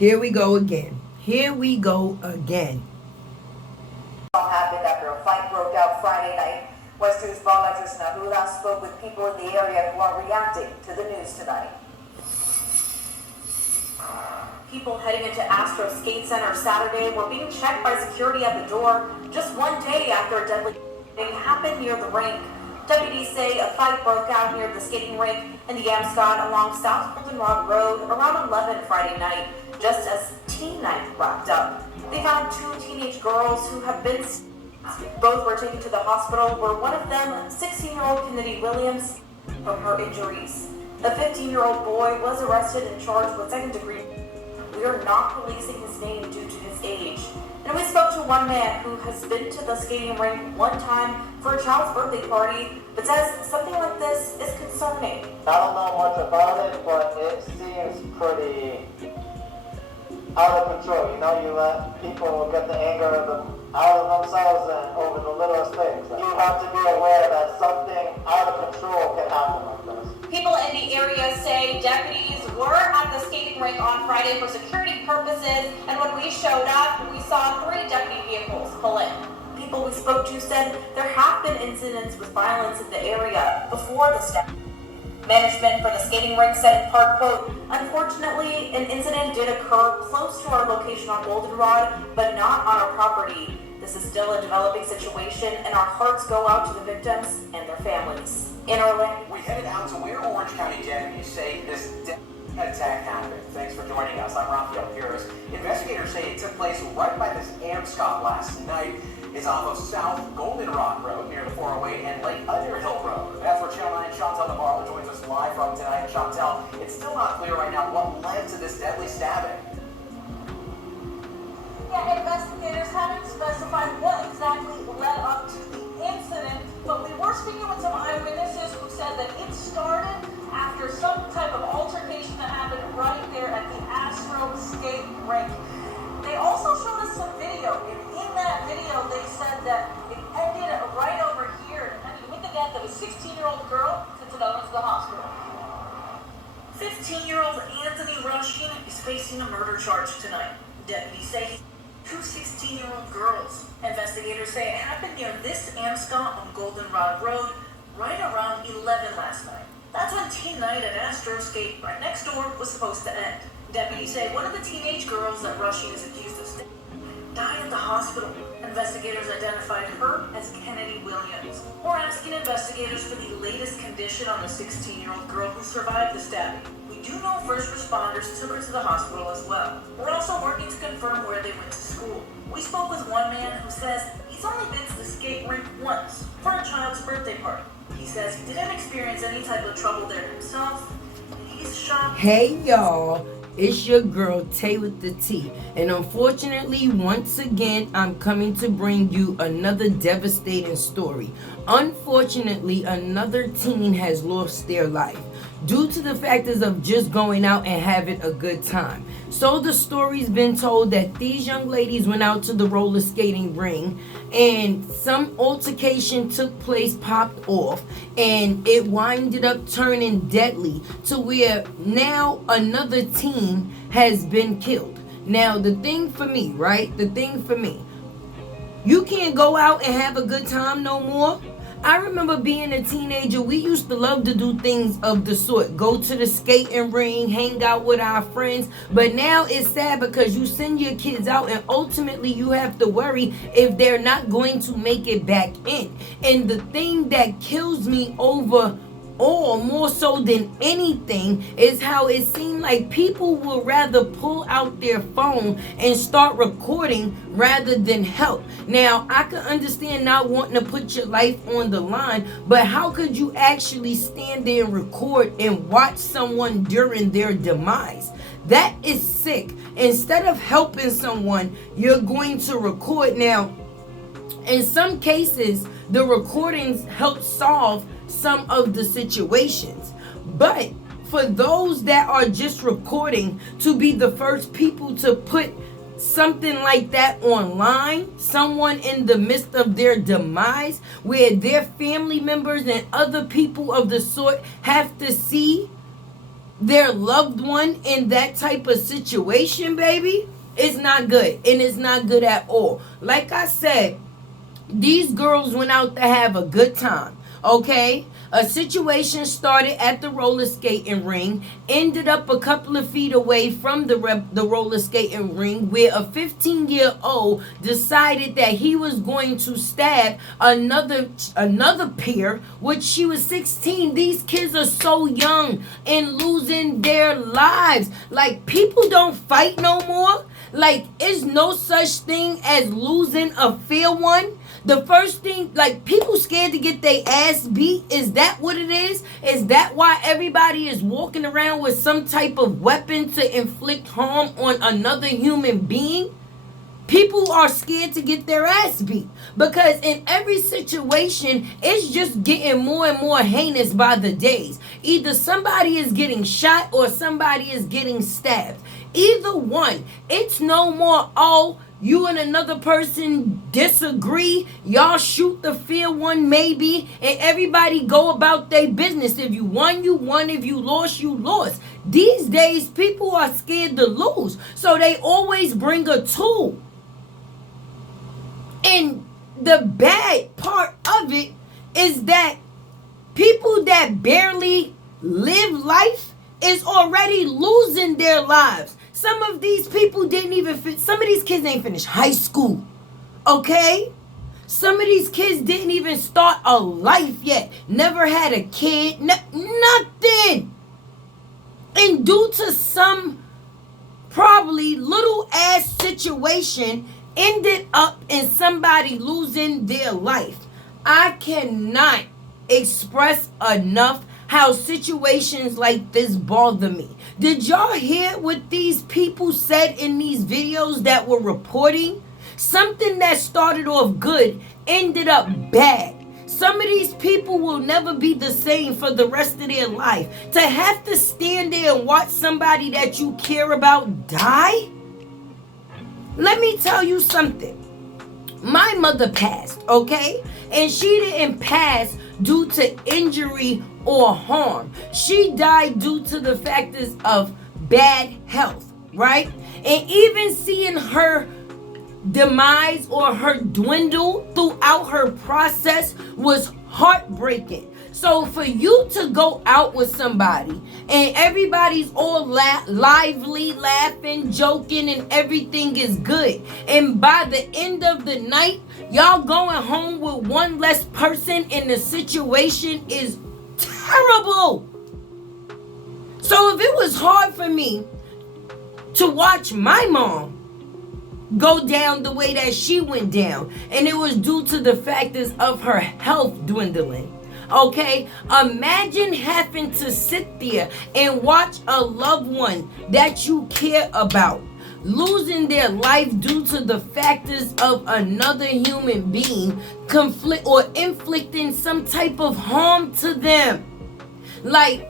Here we go again. Here we go again. Happened after a fight broke out Friday night. West 2's Alexis Nahula spoke with people in the area who are reacting to the news tonight. People heading into Astro Skate Center Saturday were being checked by security at the door just one day after a deadly thing happened near the rink. Deputies say a fight broke out near the skating rink in the Amscot along South Goldenrod Road around 11 Friday night, just as teen night wrapped up. They found two teenage girls who have been both were taken to the hospital, where one of them, 16-year-old Kennedy Williams, from her injuries. A 15-year-old boy was arrested and charged with second-degree. We are not releasing his name due to his age. And we spoke to one man who has been to the skating rink one time for a child's birthday party, but says something like this is concerning. I don't know much about it, but it seems pretty out of control. You know, you let people get the anger of them out of themselves and over the littlest things. You have to be aware that something out of control can happen like this. People in the area say deputies were at the skating rink on Friday for security purposes, and when we showed up, we saw 3 deputy vehicles pull in. People we spoke to said there have been incidents with violence in the area before the stop. Management for the skating rink said in part, quote, "Unfortunately, an incident did occur close to our location on Goldenrod, but not on our property. This is still a developing situation, and our hearts go out to the victims and their families." In Orlando, we headed out to where Orange County deputies say this attack happened. Thanks for joining us. I'm Rafael Pires. Investigators say it took place right by this Amscot last night. It's off of South Goldenrod Road near the 408 and Lake Underhill Road. That's where Channel 9's Chantel Navarro joins us live from tonight. Chantel, it's still not clear right now what led to this deadly stabbing. Yeah, investigators haven't specified what exactly led up to the incident, but we were speaking with some eyewitnesses who said that it started after some type of altercation that happened right there at the Astro skate rink. They also showed us some video, and in that video they said that it ended right over here, and with the death of a 16-year-old girl that's going to the hospital. 15-year-old Anthony Rushing is facing a murder charge tonight. Deputies say two 16-year-old girls. Investigators say it happened near this Amscot on Goldenrod Road right around 11 last night. That's when teen night at Astro Skate right next door was supposed to end. Deputies say one of the teenage girls that Rushing is accused of died at the hospital. Investigators identified her as Kennedy Williams. We're asking investigators for the latest condition on the 16-year-old girl who survived the stabbing. We do know first responders took her to the hospital as well. We're also working to confirm where they went to school. We spoke with one man who says he's only been to the skate rink once for a child's birthday party. He says he didn't experience any type of trouble there himself, and he's shocked. Hey y'all, it's your girl Tay with the T, and unfortunately once again I'm coming to bring you another devastating story. Unfortunately, another teen has lost their life due to the factors of just going out and having a good time. So the story's been told that these young ladies went out to the roller skating ring and some altercation took place, popped off, and it winded up turning deadly to where now another teen has been killed. Now the thing for me, right? The thing for me, you can't go out and have a good time no more. I remember being a teenager, we used to love to do things of the sort. Go to the skating ring, hang out with our friends. But now it's sad because you send your kids out and ultimately you have to worry if they're not going to make it back in. And the thing that kills me over all, more so than anything, is how it seemed like people will rather pull out their phone and start recording rather than help. Now, I can understand not wanting to put your life on the line, but how could you actually stand there and record and watch someone during their demise? That is sick. Instead of helping someone, you're going to record. Now, in some cases, the recordings help solve some of the situations, but for those that are just recording to be the first people to put something like that online, someone in the midst of their demise, where their family members and other people of the sort have to see their loved one in that type of situation, baby, it's not good. And it's not good at all. Like I said, these girls went out to have a good time, okay? A situation started at the roller skating ring, ended up a couple of feet away from the roller skating ring, where a 15-year-old decided that he was going to stab another peer, which she was 16. These kids are so young and losing their lives. Like, people don't fight no more. Like, it's no such thing as losing a fair one. The first thing, like, people scared to get their ass beat. Is that what it is? Is that why everybody is walking around with some type of weapon to inflict harm on another human being? People are scared to get their ass beat because in every situation, it's just getting more and more heinous by the days. Either somebody is getting shot or somebody is getting stabbed. Either one. It's no more, oh, you and another person disagree, y'all shoot the fair one maybe, and everybody go about their business. If you won, you won. If you lost, you lost. These days, people are scared to lose, so they always bring a tool. And the bad part of it is that people that barely live life is already losing their lives. Some of these people didn't even some of these kids ain't finished high school. Okay? Some of these kids didn't even start a life yet. Never had a kid. Nothing. And due to some probably little ass situation, ended up in somebody losing their life. I cannot express enough how situations like this bother me. Did y'all hear what these people said in these videos that were reporting? Something that started off good ended up bad. Some of these people will never be the same for the rest of their life. To have to stand there and watch somebody that you care about die? Let me tell you something. My mother passed, okay? And she didn't pass due to injury or harm. She died due to the factors of bad health, right? And even seeing her demise or her dwindle throughout her process was heartbreaking. So for you to go out with somebody and everybody's all lively, laughing, joking, and everything is good, and by the end of the night, y'all going home with one less person and the situation is terrible. So if it was hard for me to watch my mom go down the way that she went down, and it was due to the factors of her health dwindling, okay, imagine having to sit there and watch a loved one that you care about losing their life due to the factors of another human being conflict or inflicting some type of harm to them. Like,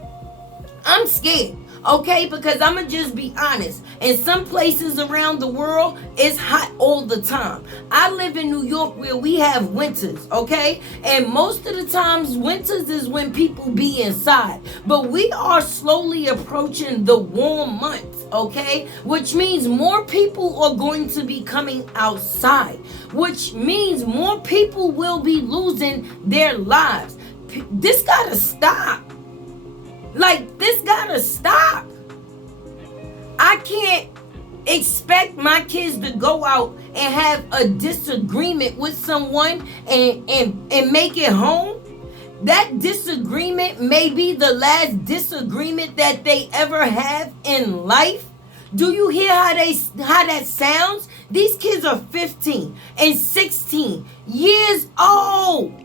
I'm scared, okay, because I'm gonna just be honest. In some places around the world, it's hot all the time. I live in New York where we have winters, okay? And most of the times, winters is when people be inside. But we are slowly approaching the warm months, okay? Which means more people are going to be coming outside. Which means more people will be losing their lives. This gotta stop. Like, this gotta stop. I can't expect my kids to go out and have a disagreement with someone and make it home. That disagreement may be the last disagreement that they ever have in life. Do you hear how that sounds? These kids are 15 and 16 years old.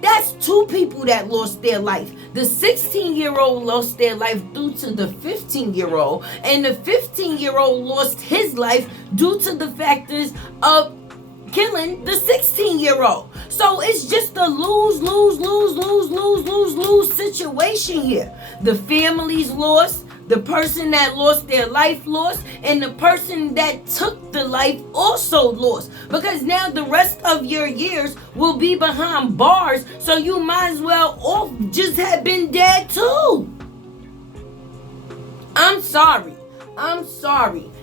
That's two people that lost their life. The 16-year-old lost their life due to the 15-year-old, and the 15-year-old lost his life due to the factors of killing the 16-year-old. So it's just a lose situation here. The family's lost. The person that lost their life lost, and the person that took the life also lost. Because now the rest of your years will be behind bars, so you might as well all just have been dead too. I'm sorry.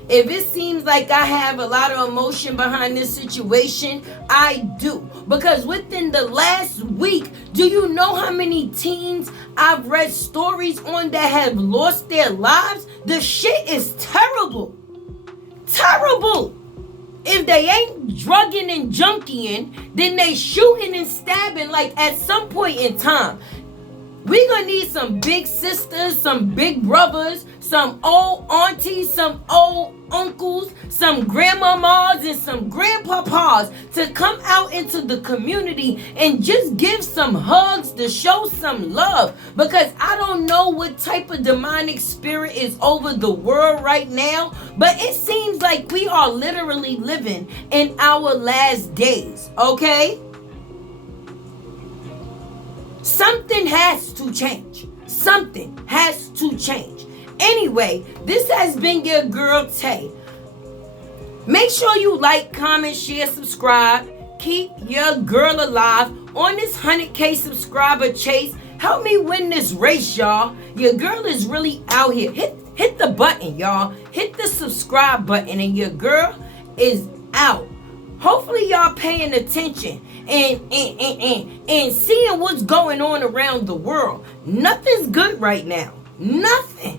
If it seems like I have a lot of emotion behind this situation, I do. Because within the last week, do you know how many teens I've read stories on that have lost their lives? The shit is terrible. Terrible. If they ain't drugging and junkieing, then they shooting and stabbing like at some point in time. We gonna need some big sisters, some big brothers, some old aunties, some old uncles, some grandmamas, and some grandpapas to come out into the community and just give some hugs to show some love. Because I don't know what type of demonic spirit is over the world right now, but it seems like we are literally living in our last days, okay? Something has to change. Something has to change. Anyway, this has been your girl Tay. Make sure you like, comment, share, subscribe. Keep your girl alive on this 100K subscriber chase. Help me win this race, y'all. Your girl is really out here. Hit the button, y'all. Hit the subscribe button and your girl is out. Hopefully y'all paying attention and seeing what's going on around the world. Nothing's good right now. Nothing.